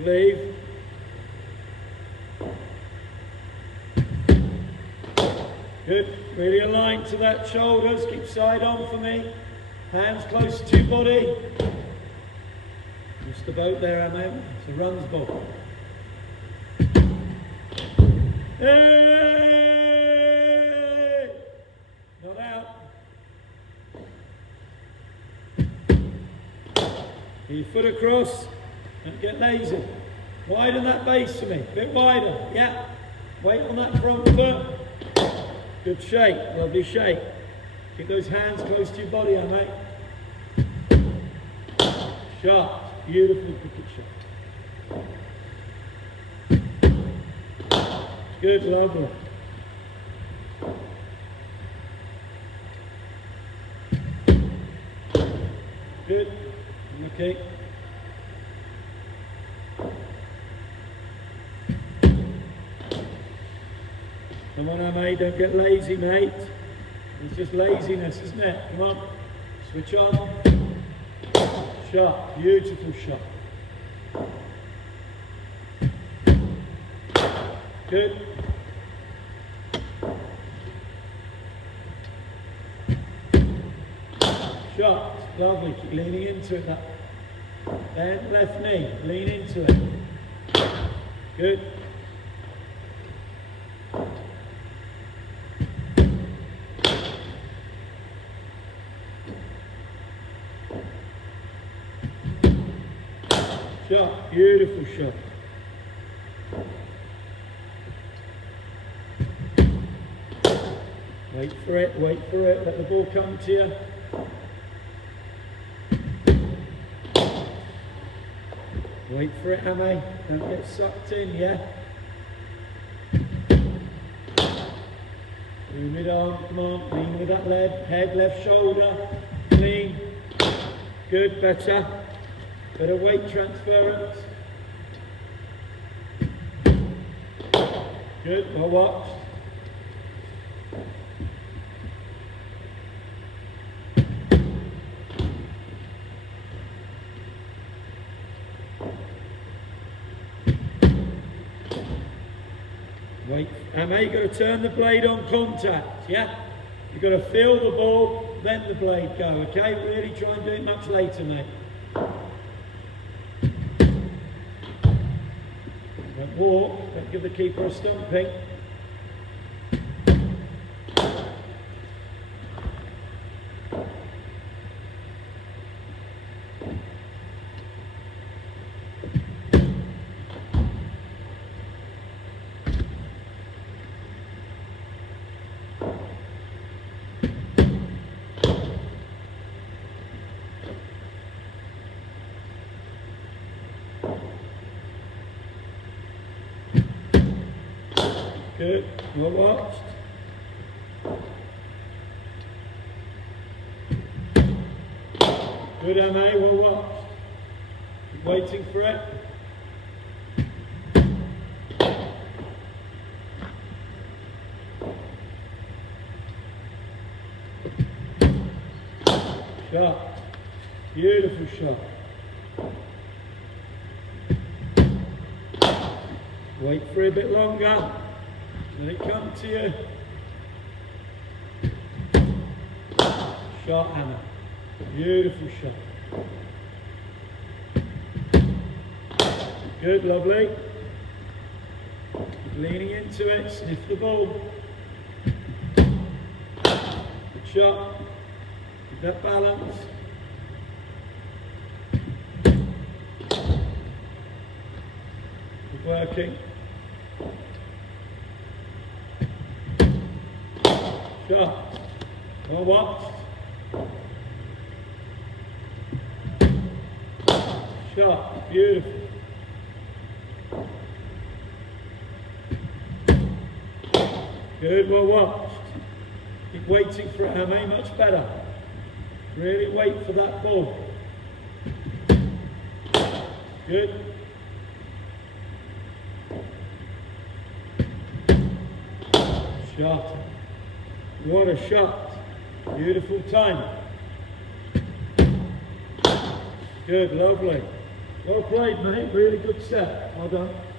Leave. Good. Really aligned to that shoulders. Keep side on for me. Hands close to your body. Just about there, Amay. It's a runs ball. Hey! Not out. Get your foot across. Don't get lazy. Widen that base for me. A bit wider. Yeah. Weight on that front foot. Good shake. Lovely shake. Keep those hands close to your body, Amay. Shot. Beautiful cricket shot. Good, lovely. Good. Okay. Come on, Amay, don't get lazy, mate. It's just laziness, isn't it? Come on. Switch on. Shot. Beautiful shot. Good. Shot. Lovely. Keep leaning into it. That. Then left knee. Lean into it. Good. Shot. Beautiful shot. Wait for it, let the ball come to you. Wait for it, Amay. Don't get sucked in, yeah? Lean mid arm, come on, lean with that head, left shoulder, clean. Good, better. Better weight transference. Good, well watched. Wait, Amay, you've got to turn the blade on contact, yeah? You've got to feel the ball, then the blade go, okay? Really try and do it much later, mate. Don't walk, don't give the keeper a stomping. Good, well watched. Good, Amay, well watched. Keep waiting for it. Shot. Beautiful shot. Wait for it a bit longer. Let it come to you. Shot, Amay. Beautiful shot. Good, lovely. Keep leaning into it, sniff the ball. Good shot. Keep that balance. Good working. Shot. Well watched. Shot. Beautiful. Good, well watched. Keep waiting for it, Amay, much better. Really wait for that ball. Good. Shot. What a shot. Beautiful time. Good, lovely. Well played, mate. Really good step. Well done.